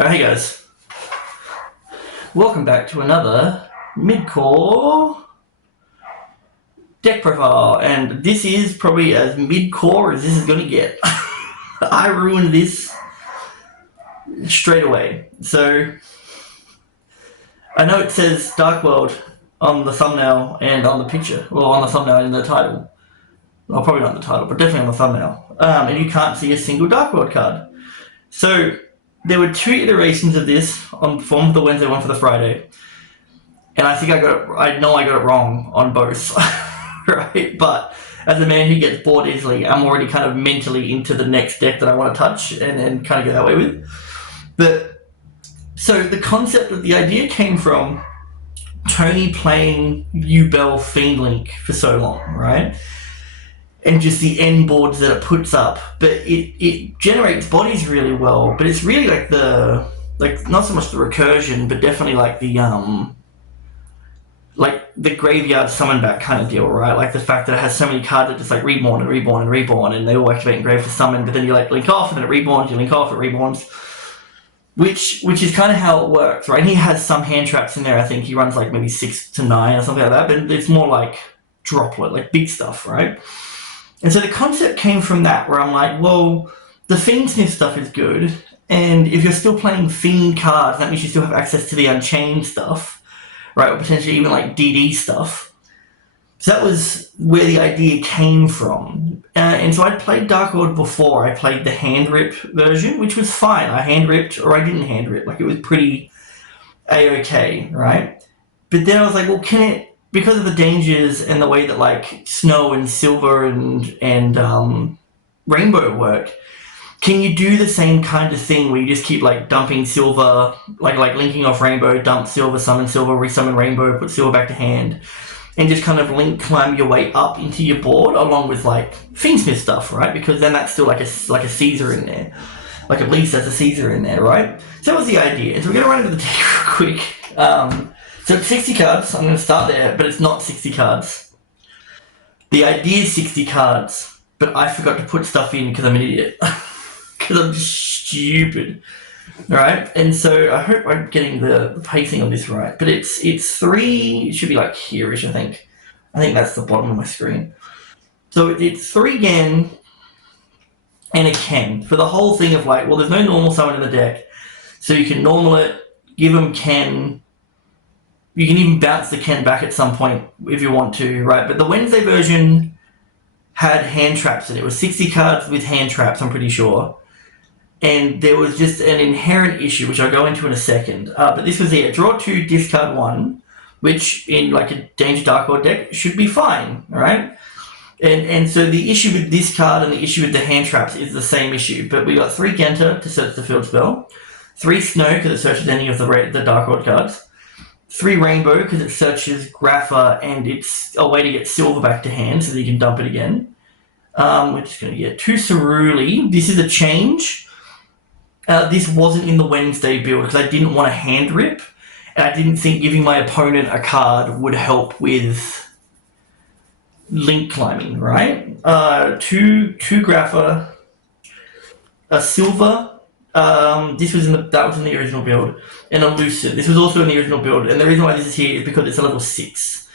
Hey guys, welcome back to another mid-core deck profile, and this is probably as mid-core as this is going to get. I ruined this straight away. So, I know it says Dark World on the thumbnail and on the picture, well, on the thumbnail and in the title. Well, probably not the title, but definitely on the thumbnail. And you can't see a single Dark World card. So, there were two iterations of this on for the Wednesday, one for the Friday, and I think I know I got it wrong on both, right? But as a man who gets bored easily, I'm already kind of mentally into the next deck that I want to touch and kind of get that way with. But so the concept of the idea came from Tony playing Ubel Fiend Link for so long, right? And just the end boards that it puts up, but it generates bodies really well. But it's really like not so much the recursion, but definitely like the graveyard summon back kind of deal, right? Like the fact that it has so many cards that just like reborn and reborn and reborn, and they all activate and grave for summon. But then you like link off, and then it reborns. You link off, it reborns. Which is kind of how it works, right? And he has some hand traps in there. I think he runs like maybe 6 to 9 or something like that. But it's more like droplet, like big stuff, right? And so the concept came from that, where I'm like, well, the Fiendsmith stuff is good, and if you're still playing Fiend cards, that means you still have access to the Unchained stuff, right, or potentially even like DD stuff. So that was where the idea came from. And so I'd played Dark Lord before. I played the hand rip version, which was fine. I hand ripped, or I didn't hand rip. Like, it was pretty A-okay, right? But then I was like, well, can it, because of the dangers and the way that like snow and silver and rainbow work, can you do the same kind of thing where you just keep like dumping silver, like linking off rainbow, dump silver, summon silver, resummon rainbow, put silver back to hand, and just kind of climb your way up into your board along with like Fiendsmith stuff, right? Because then that's still like a Caesar in there, like at least there's a Caesar in there, right? So that was the idea. And so we're gonna run into the deck real quick. So it's 60 cards, I'm going to start there, but it's not 60 cards. The idea is 60 cards, but I forgot to put stuff in because I'm an idiot. Because I'm just stupid. Alright, and so I hope I'm getting the pacing on this right, but it's 3, it should be like here-ish, I think. I think that's the bottom of my screen. So it's 3 Gan and a Ken, for the whole thing of like, well, there's no normal summon in the deck, so you can normal it, give them Ken. You can even bounce the Ken back at some point if you want to, right? But the Wednesday version had hand traps in it. It was 60 cards with hand traps, I'm pretty sure. And there was just an inherent issue, which I'll go into in a second. But this was it. Draw 2, discard 1, which in like a Danger Dark Lord deck should be fine, right? And so the issue with this card and the issue with the hand traps is the same issue. But we got 3 Genta to search the field spell, 3 Snow because it searches any of the Dark Lord cards, 3 Rainbow because it searches Grapha and it's a way to get silver back to hand so that you can dump it again. We're just going to get 2 Ceruli. This is a change. This wasn't in the Wednesday build because I didn't want a hand rip, and I didn't think giving my opponent a card would help with link climbing, right? 2 Grapha, a silver. This was that was in the original build, and a Lucid. This was also in the original build, and the reason why this is here is because it's a level 6.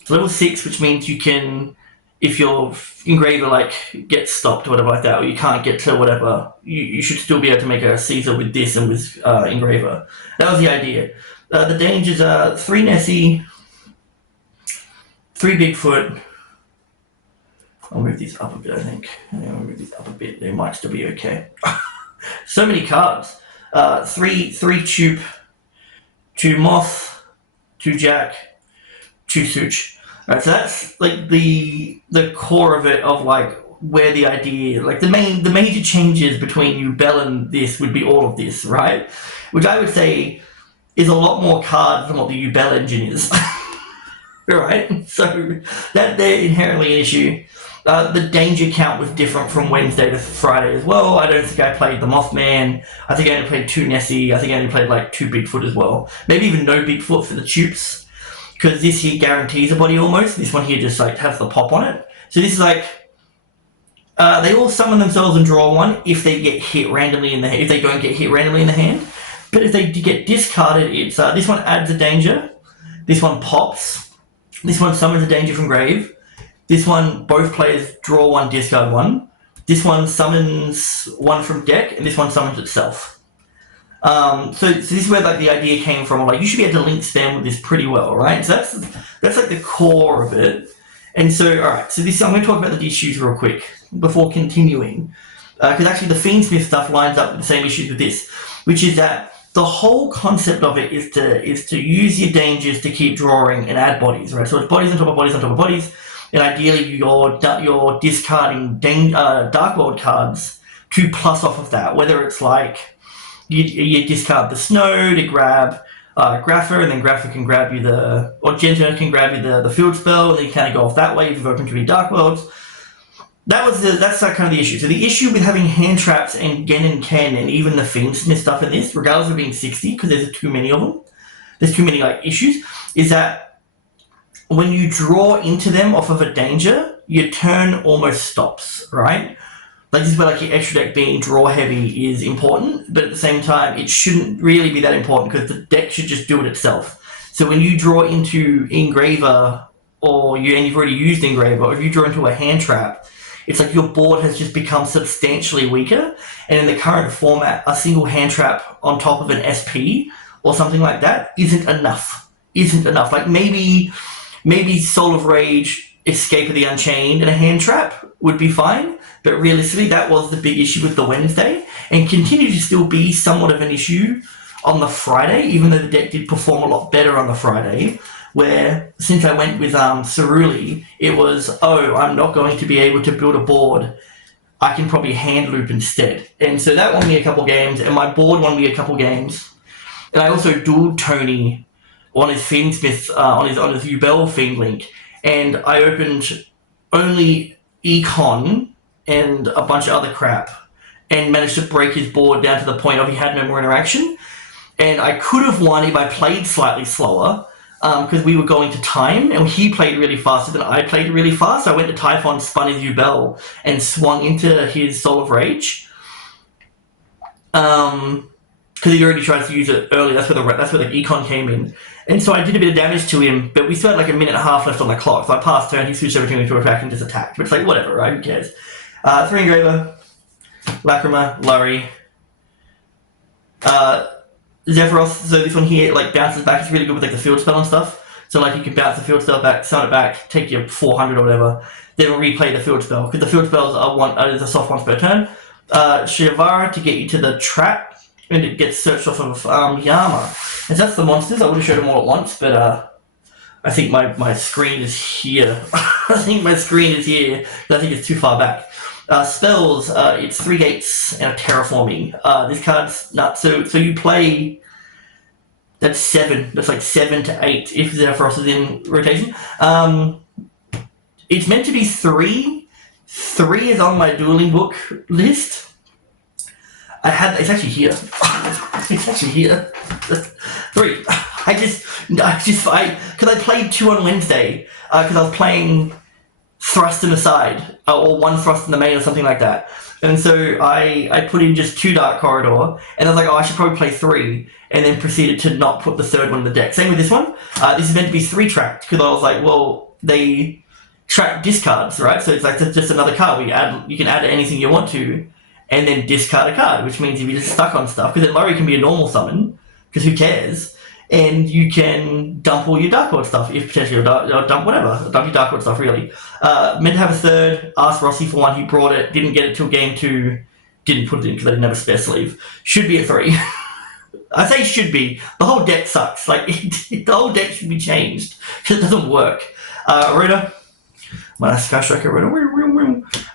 It's level 6, which means you can, if your engraver like gets stopped or whatever like that, or you can't get to whatever, you should still be able to make a Caesar with this and with engraver. That was the idea. The dangers are 3 Nessie, 3 Bigfoot. I'll move these up a bit, I think. I'll move these up a bit. They might still be okay. So many cards. 3 Tube, 2 Moth, 2 Jack, 2 Such. Right, so that's like the core of it, of like where the idea, like the major changes between Ubel and this would be all of this, right? Which I would say is a lot more cards than what the Ubel engine is. Right? So that they're inherently an issue. The danger count was different from Wednesday to Friday as well. I don't think I played the Mothman. I think I only played 2 Nessie. I think I only played like 2 Bigfoot as well. Maybe even no Bigfoot for the Tubes, because this here guarantees a body almost. This one here just like has the pop on it. So this is like, they all summon themselves and draw 1 if they get hit randomly in the hand. If they don't get hit randomly in the hand, But if they get discarded, it's this one adds a danger, this one pops, this one summons a danger from grave, this one both players draw one, discard one, this one summons one from deck, and this one summons itself. So this is where like the idea came from. Like you should be able to link spam with this pretty well, right? So that's like the core of it. And so all right, so I'm going to talk about the issues real quick before continuing, because actually the Fiendsmith stuff lines up with the same issues with this, which is that the whole concept of it is to use your dangers to keep drawing and add bodies, right? So it's bodies on top of bodies on top of bodies, and ideally you're discarding Dark World cards to plus off of that. Whether it's like you discard the Snow to grab Grapher, and then Grapher can grab you or Genta can grab you the field spell, and then you kind of go off that way if you've opened 3 Dark Worlds. That's kind of the issue. So the issue with having hand traps and Gen and Ken and even the Fiendsmith stuff in this, regardless of being 60, because there's too many of them, there's too many like issues, is that when you draw into them off of a danger, your turn almost stops, right? Like this is where like your extra deck being draw heavy is important, but at the same time it shouldn't really be that important because the deck should just do it itself. So when you draw into Engraver and you've already used Engraver, or if you draw into a hand trap, it's like your board has just become substantially weaker, and in the current format, a single hand trap on top of an SP or something like that isn't enough. Like maybe Soul of Rage, Escape of the Unchained, and a hand trap would be fine, but realistically that was the big issue with the Wednesday, and continues to still be somewhat of an issue on the Friday, even though the deck did perform a lot better on the Friday, where since I went with Ceruli, it was, I'm not going to be able to build a board, I can probably hand loop instead. And so that won me a couple games, and my board won me a couple games. And I also dueled Tony on his Fiendsmith, on his Ubel Fiend Link, and I opened only Econ and a bunch of other crap, and managed to break his board down to the point of he had no more interaction. And I could have won if I played slightly slower, because we were going to time, and he played really faster than I played really fast. I went to Typhon, spun his Ubel, and swung into his Soul of Rage. Because he already tried to use it early. That's where the Econ came in. And so I did a bit of damage to him, but we still had like a minute and a half left on the clock. So I passed turn, he switched everything into attack and just attacked. But it's like, whatever, right? Who cares? 3 Engraver, Lacrima, Lurry, Zephyros. So this one here like bounces back. It's really good with like the field spell and stuff. So like you can bounce the field spell back, summon it back, take your 400 or whatever, then replay the field spell, because the field spells are a soft once per turn. Shivara to get you to the trap, and it gets searched off of Yama. And so that's the monsters. I would have showed them all at once, but I think my screen is here. I think it's too far back. Spells, it's 3 gates and a terraforming. This card's nuts. So you play, that's 7. That's like 7 to 8 if Zephyros is in rotation. It's meant to be 3. 3 is on my dueling book list. It's actually here. It's actually here. 3. Because I played 2 on Wednesday, because I was playing Thrust in the side, or 1 Thrust in the main or something like that. And so I put in just 2 Dark Corridor, and I was like, I should probably play 3, and then proceeded to not put the 3rd one in the deck. Same with this one. This is meant to be 3 tracked, because I was like, well, they track discards, right? So it's like just another card. You can add anything you want to, and then discard a card, which means if you're just stuck on stuff, because then Lurry can be a normal summon, because who cares? And you can dump all your Dark Lord stuff, if potentially, or dump whatever. Dump your Dark Lord stuff, really. Meant to have a 3rd, asked Rossi for 1, he brought it, didn't get it till game 2, didn't put it in because I didn't have a spare sleeve. Should be a 3. I say should be. The whole deck sucks. Like, the whole deck should be changed, because it doesn't work. Rhoda. My Sky Striker Rhoda.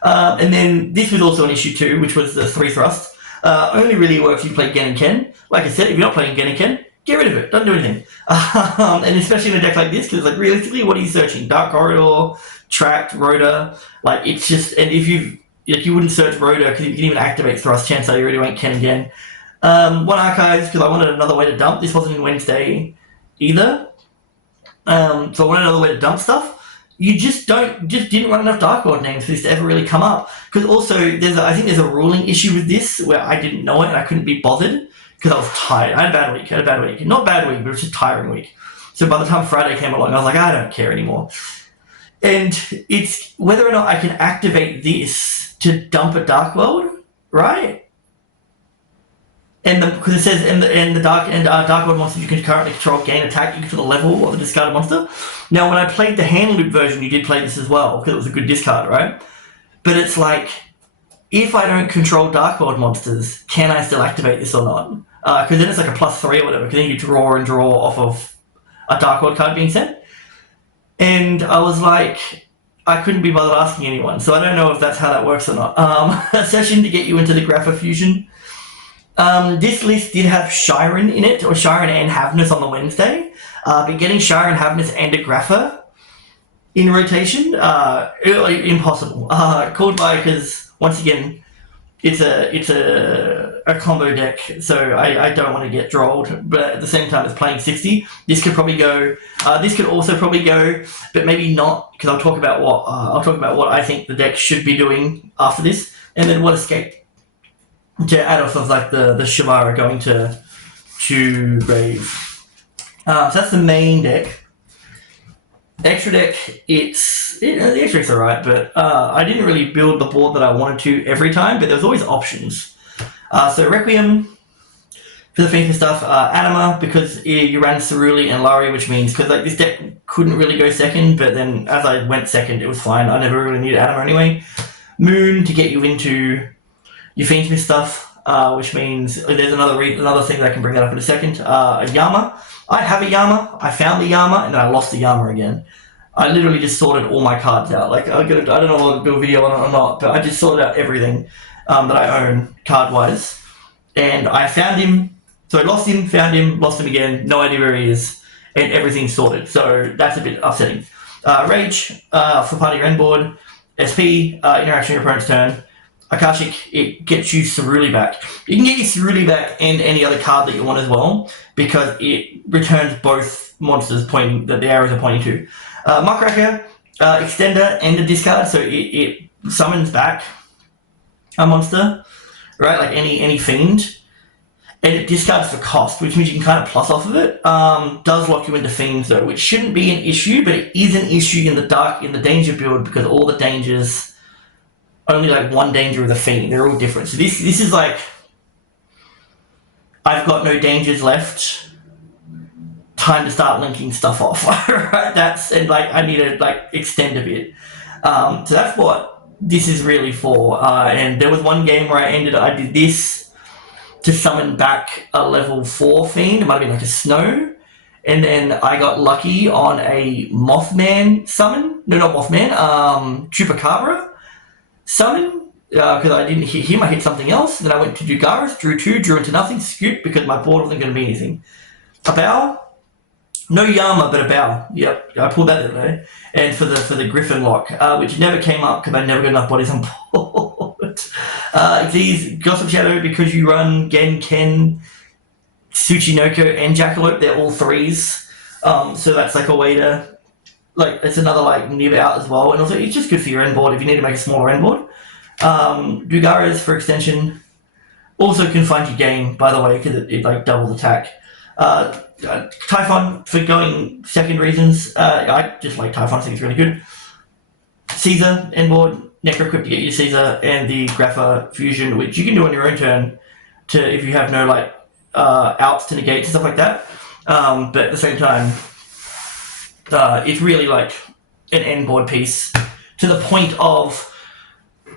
And then this was also an issue too, which was the 3 Thrust. Only really works if you play Gen and Ken. Like I said, if you're not playing Gen and Ken, get rid of it. Don't do anything. And especially in a deck like this, because like realistically, what are you searching? Dark Corridor, Tracked, Rhoda. Like it's just, and if you wouldn't search Rhoda because you can even activate Thrust. Chance are you already went Ken again. 1 Archives because I wanted another way to dump. This wasn't in Wednesday either. So I wanted another way to dump stuff. You just didn't run enough Dark Lord names for this to ever really come up. Because also, I think there's a ruling issue with this where I didn't know it and I couldn't be bothered. because I was tired. I had a bad week. Not bad week, but it was just a tiring week. So by the time Friday came along, I was like, I don't care anymore. And it's whether or not I can activate this to dump a Dark World, right? And because it says in the Dark World monsters you can currently control gain attack equal to the level of the discarded monster. Now, when I played the hand loop version, you did play this as well because it was a good discard, right? But it's like, if I don't control Dark World monsters, can I still activate this or not? Because then it's like a +3 or whatever. Because then you draw and draw off of a Dark World card being sent. And I was like, I couldn't be bothered asking anyone, so I don't know if that's how that works or not. A session to get you into the Grapha Fusion. This list did have Shiren in it, or Shiren and Havnus on the Wednesday. But getting Shiren, Havnus, and a Grapha in rotation, impossible. Called by because once again, it's a combo deck, so I don't want to get drolled. But at the same time, it's playing 60. This could probably go. This could also probably go, but maybe not, because I'll talk about what I think the deck should be doing after this, and then what escape to add off of like the Shavara going to grave. So that's the main deck. Extra deck, the extra deck's alright, but I didn't really build the board that I wanted to every time, but there's always options. So Requiem for the Finka stuff, Anima because you ran Ceruli and Lari, which means because like this deck couldn't really go second, but then as I went second, it was fine. I never really needed Anima anyway. Moon to get you into your Fiendsmith stuff, which means there's another thing that I can bring that up in a second. A Yama. I have a Yama. I found the Yama, and then I lost the Yama again. I literally just sorted all my cards out. Like I don't know whether to do a video on it or not, but I just sorted out everything that I own card-wise. And I found him, so I lost him, found him, lost him again, no idea where he is, and everything's sorted. So that's a bit upsetting. Rage for party end board. SP, interaction your opponent's turn. Akashic, it gets you Ceruli back. You can get your Ceruli back and any other card that you want as well, because it returns both monsters pointing that the arrows are pointing to. Muckraker, extender and a discard, so it summons back a monster, right? Like any fiend, and it discards for cost, which means you can kind of plus off of it. Does lock you into fiends though, which shouldn't be an issue, but it is an issue in the danger build because all the dangers. Only like one danger of the fiend. They're all different. So this is like, I've got no dangers left. Time to start linking stuff off. Right? I need to like extend a bit. So that's what this is really for. And there was one game where I did this to summon back a level 4 fiend. It might have been like a snow. And then I got lucky on a Mothman summon. No, not Mothman. Chupacabra summon, because I didn't hit him, I hit something else. Then I went to Dugaris, drew 2, drew into nothing, scoot, because my board wasn't going to be anything. A bow, no Yama, but a bow. Yep, I pulled that the other day. And for the Griffin lock, which never came up because I never got enough bodies on board. These Gossip Shadow, because you run Gen, Ken, Tsuchinoko, and Jackalope, they're all 3s. So that's like a way to. Like, it's another, like, nib out as well. And also, it's just good for your end board if you need to make a smaller end board. Dugaras for extension. Also can find your game, by the way, because it like, doubles attack. Typhon for going second reasons. I just like Typhon, I think it's really good. Caesar, end board. Necroquip to get you Caesar. And the Grapha Fusion, which you can do on your own turn if you have no, like, outs to negate and stuff like that. But at the same time, it's really like an end board piece to the point of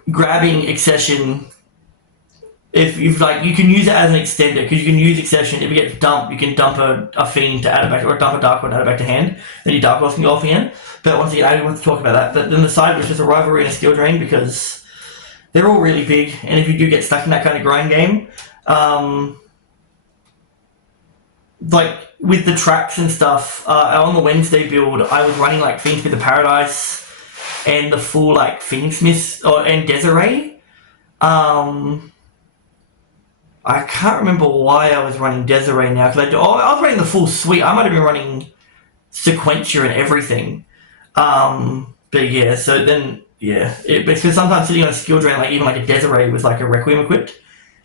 grabbing Accession. If you've like, you can use it as an extender because you can use Accession. If it gets dumped, you can dump a fiend to add it back, or dump a Dark One to add it back to hand. Then your Dark Ones can go off again. But once again, I don't want to talk about that. But then the side was just a Rivalry and a Skill Drain because they're all really big. And if you do get stuck in that kind of grind game, like with the traps and stuff, on the Wednesday build, I was running like Fiendsmith of Paradise and the full like Fiendsmith and Desiree. I can't remember why I was running Desiree now because I was running the full suite. I might have been running Sequentia and everything. But yeah, so then yeah, because sometimes sitting on a skill drain, like even like a Desiree with like a Requiem equipped,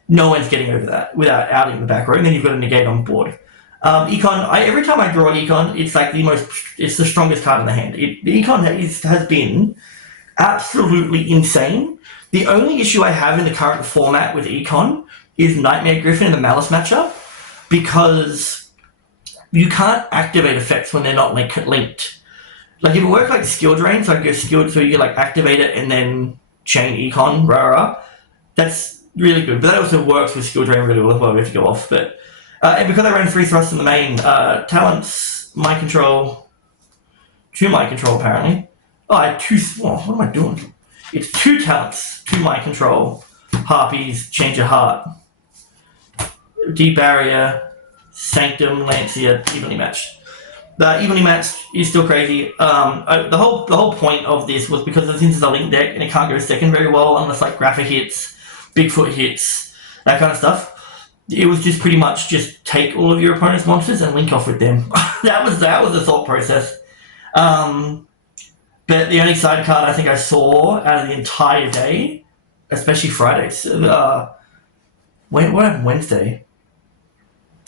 no one's getting over that without outing the back row, and then you've got a negate on board. Econ, every time I draw Econ, it's like it's the strongest card in the hand. The Econ has been absolutely insane. The only issue I have in the current format with Econ is Nightmare Griffin and the Malice matchup, because you can't activate effects when they're not linked. Like, if it worked like skill drain, so I go skill, so you like activate it and then chain Econ, that's really good. But that also works with skill drain really well as well if you go off. But and because I ran 3 thrusts in the main, talents, mind control, 2 mind control apparently. Oh, I had 2. Oh, what am I doing? It's 2 talents, 2 mind control, harpies, change of heart, deep barrier, sanctum, lancia, evenly matched. The evenly matched is still crazy. The whole point of this was because since it's a link deck and it can't go second very well unless like Graphic hits, Bigfoot hits, that kind of stuff. It was just pretty much just take all of your opponent's monsters and link off with them. that was the thought process. But the only side card I think I saw out of the entire day, especially Fridays, what happened Wednesday?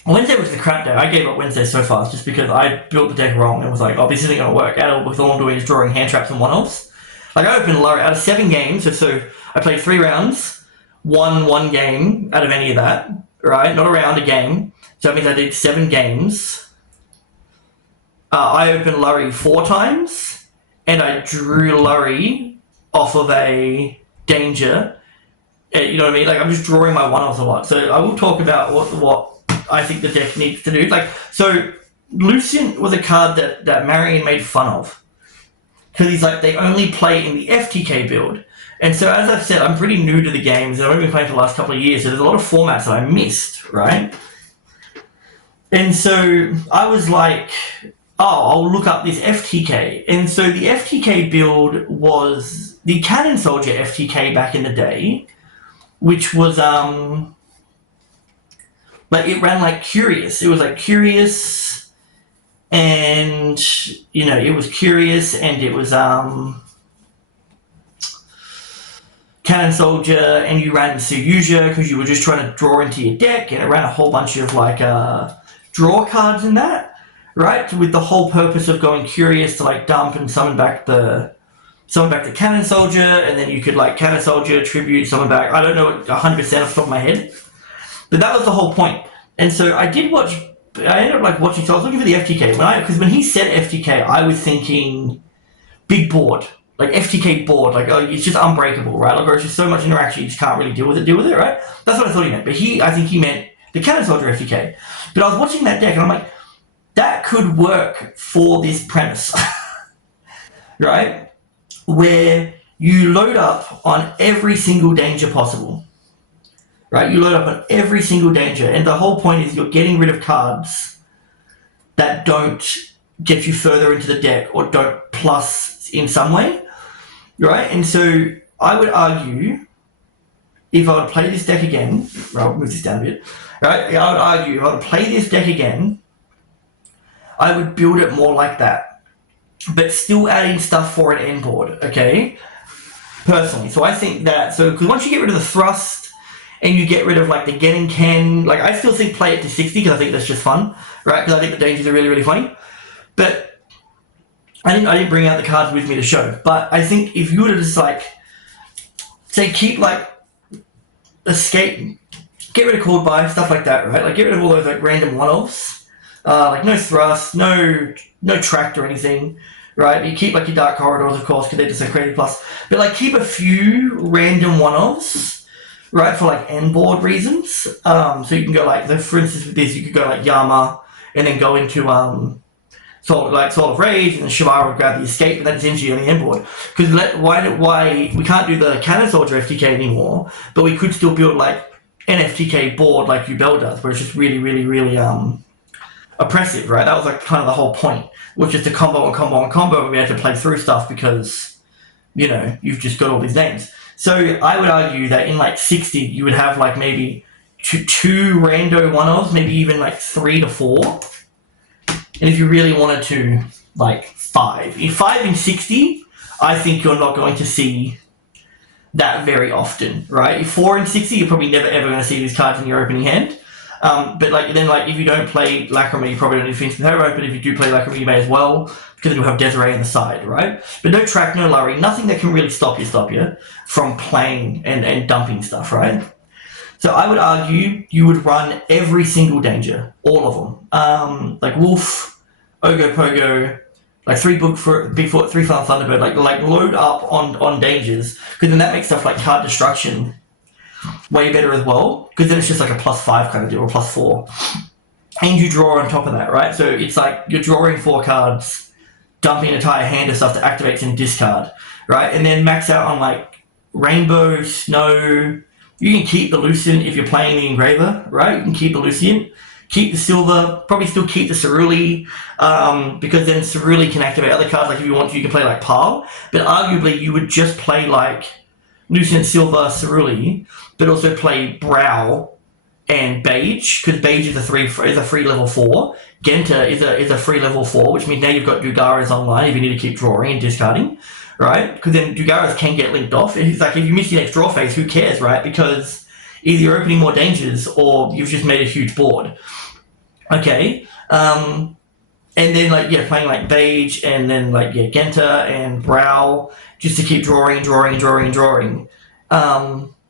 Wednesday was the crap day. I gave up Wednesday so fast just because I built the deck wrong and was like, oh, this isn't going to work out because all I'm doing is drawing hand traps and one-offs. Like, I opened Lurry out of 7 games, so I played 3 rounds, won 1 game out of any of that, right? Not a round, a game. So that means I did 7 games. I opened Lurry 4 times, and I drew Lurry off of a danger. You know what I mean? Like, I'm just drawing my one-offs a lot. So I will talk about what I think the deck needs to do. Like, so Lucian was a card that Marion made fun of, because he's like, they only play in the FTK build. And so, as I've said, I'm pretty new to the games, and I've only been playing for the last couple of years, so there's a lot of formats that I missed, right? And so I was like, oh, I'll look up this FTK. And so the FTK build was the Cannon Soldier FTK back in the day, which was like, it ran like Curious. It was like Curious, and it was Curious, and it was Cannon Soldier, and you ran Suyuja because you were just trying to draw into your deck, and it ran a whole bunch of like draw cards in that, right? With the whole purpose of going Curious to like dump and summon back the Cannon Soldier, and then you could like Cannon Soldier, tribute, summon back. I don't know 100% off the top of my head, but that was the whole point. And so I ended up like watching, so I was looking for the FTK. Because when he said FTK, I was thinking big board, like FTK board, like, oh, it's just unbreakable, right? Like, there's just so much interaction, you just can't really deal with it, right? That's what I thought he meant. But I think he meant the Cannon Soldier FTK. But I was watching that deck and I'm like, that could work for this premise, right? Where you load up on every single danger possible. Right, you load up on every single danger, and the whole point is you're getting rid of cards that don't get you further into the deck or don't plus in some way, right? And so I would argue, if I were to play this deck again, I'll move this down a bit, right? I would argue if I were to play this deck again, I would build it more like that, but still adding stuff for an end board, okay? Personally, so I think that, because once you get rid of the thrust, and you get rid of like the getting can, like, I still think play it to 60 because I think that's just fun, right? Because I think the dangers are really, really funny. But I didn't bring out the cards with me to show. But I think if you were to just like, say, keep like escape, get rid of called by, stuff like that, right? Like, get rid of all those like random one-offs, like no thrust, no tract or anything, right? You keep like your dark corridors, of course, because they're just a crazy plus. But like, keep a few random one-offs, right, for like end board reasons. So you can go like, for instance with this, you could go like Yama and then go into Sword of Rage, and then Shimara would grab the escape, and that's essentially on the end board. Because why we can't do the Cannon Soldier FTK anymore, but we could still build like an FTK board like Ubel does, where it's just really, really, really oppressive, right? That was like kind of the whole point, was just a combo and combo and combo, and we had to play through stuff because, you've just got all these names. So I would argue that in like 60, you would have like maybe two rando one-offs, maybe even like 3 to 4. And if you really wanted to, like 5. If 5 in 60, I think you're not going to see that very often, right? If 4 and 60, you're probably never ever going to see these cards in your opening hand. But like then like if you don't play Lacrima, you probably don't need Defensive Hero, but if you do play Lacrima, you may as well, because you'll have Desiree on the side, right? But no track, no Lurry, nothing that can really stop you from playing and dumping stuff, right? So I would argue you would run every single danger, all of them. Like Wolf, Ogopogo, like 3 Bigfoot, 3 Final Thunderbird, like load up on dangers, because then that makes stuff like card destruction way better as well, because then it's just like a +5 kind of deal, or +4. And you draw on top of that, right? So it's like you're drawing 4 cards, dumping an entire hand of stuff to activate and discard, right? And then max out on like Rainbow, Snow. You can keep the Lucian if you're playing the Engraver, right? You can keep the Lucian, keep the Silver, probably still keep the Ceruli, because then Ceruli can activate other cards. Like if you want to, you can play like Parl, but arguably you would just play like Lucian, Silver, Ceruli, but also play Brow and Beige, because Beige is a free level 4. Genta is a free level 4, which means now you've got Dugaras online if you need to keep drawing and discarding, right? Because then Dugaras can get linked off. It's like if you miss your next draw phase, who cares, right? Because either you're opening more dangers or you've just made a huge board. Okay. And then playing like Beige and then Genta and Brow just to keep drawing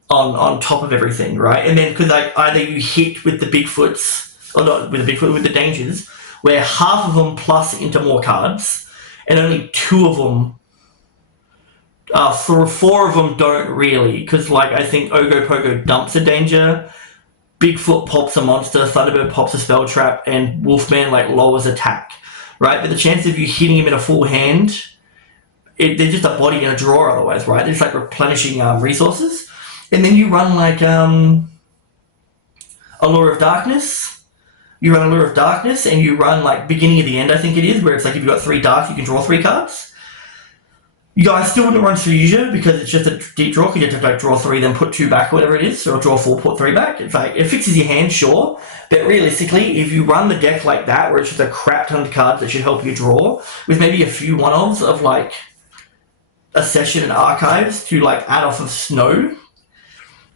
on top of everything, right? And then because like either you hit with the Bigfoots, or not with the Bigfoot, with the dangers, where half of them plus into more cards, and only 2 of them, 4 of them don't really, because like I think Ogopogo dumps a danger, Bigfoot pops a monster, Thunderbird pops a spell trap, and Wolfman like lowers attack, right? But the chance of you hitting him in a full hand, they're just a body and a draw otherwise, right? They're just like replenishing resources. And then you run like Allure of Darkness. You run Allure of Darkness, and you run like Beginning of the End, I think it is, where it's like if you've got 3 darks, you can draw 3 cards. You guys still wouldn't run Suija because it's just a deep draw, because you have to like draw 3, then put 2 back, or whatever it is, or draw 4, put 3 back. It's like, it fixes your hand, sure, but realistically, if you run the deck like that, where it's just a crap ton of cards that should help you draw, with maybe a few one-offs of like Accession and Archives to like add off of Snow,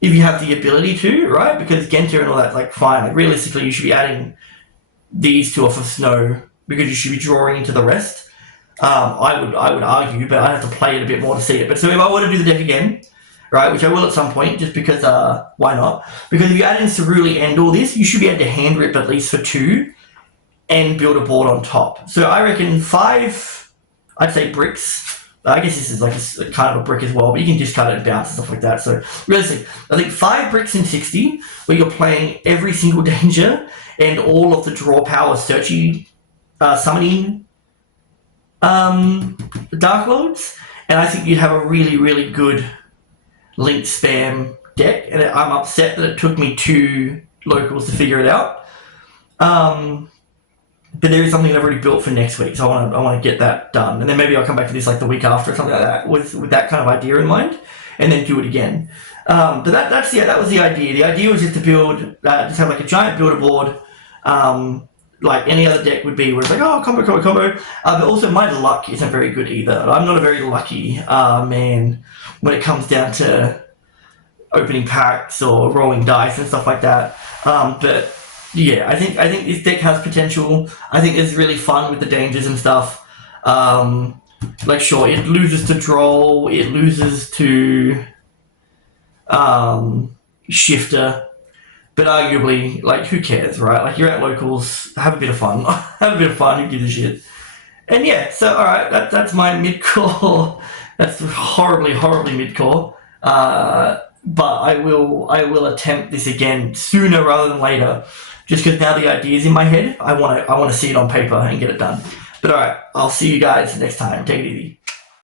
if you have the ability to, right? Because Genta and all that, like, fine. Like, realistically, you should be adding these 2 off of Snow, because you should be drawing into the rest. I would argue, but I'd have to play it a bit more to see it. But so if I were to do the deck again, right, which I will at some point, just because, why not? Because if you add in Ceruli and all this, you should be able to hand rip at least for 2 and build a board on top. So I reckon 5, I'd say bricks. I guess this is like a kind of a brick as well, but you can discard it and bounce and stuff like that. So realistically, I think 5 bricks in 60, where you're playing every single danger and all of the draw power searchy summoning Dark Lords, and I think you'd have a really, really good link spam deck. And I'm upset that it took me 2 locals to figure it out. But there is something I've already built for next week, so I want to get that done, and then maybe I'll come back to this like the week after or something like that with that kind of idea in mind, and then do it again. But that was the idea. The idea was just to build, just have like a giant builder board, like any other deck would be, where it's like, oh, combo. But also my luck isn't very good either. I'm not a very lucky man when it comes down to opening packs or rolling dice and stuff like that. But yeah, I think this deck has potential. I think it's really fun with the dangers and stuff. Like, sure, it loses to Droll, it loses to Shifter, but arguably, like, who cares, right? Like, you're at locals, have a bit of fun. Have a bit of fun, who gives a shit? And yeah, so alright, that's my mid-core. That's horribly mid-core. But I will attempt this again sooner rather than later. Just because now the idea is in my head, I want to see it on paper and get it done. But alright, I'll see you guys next time. Take it easy.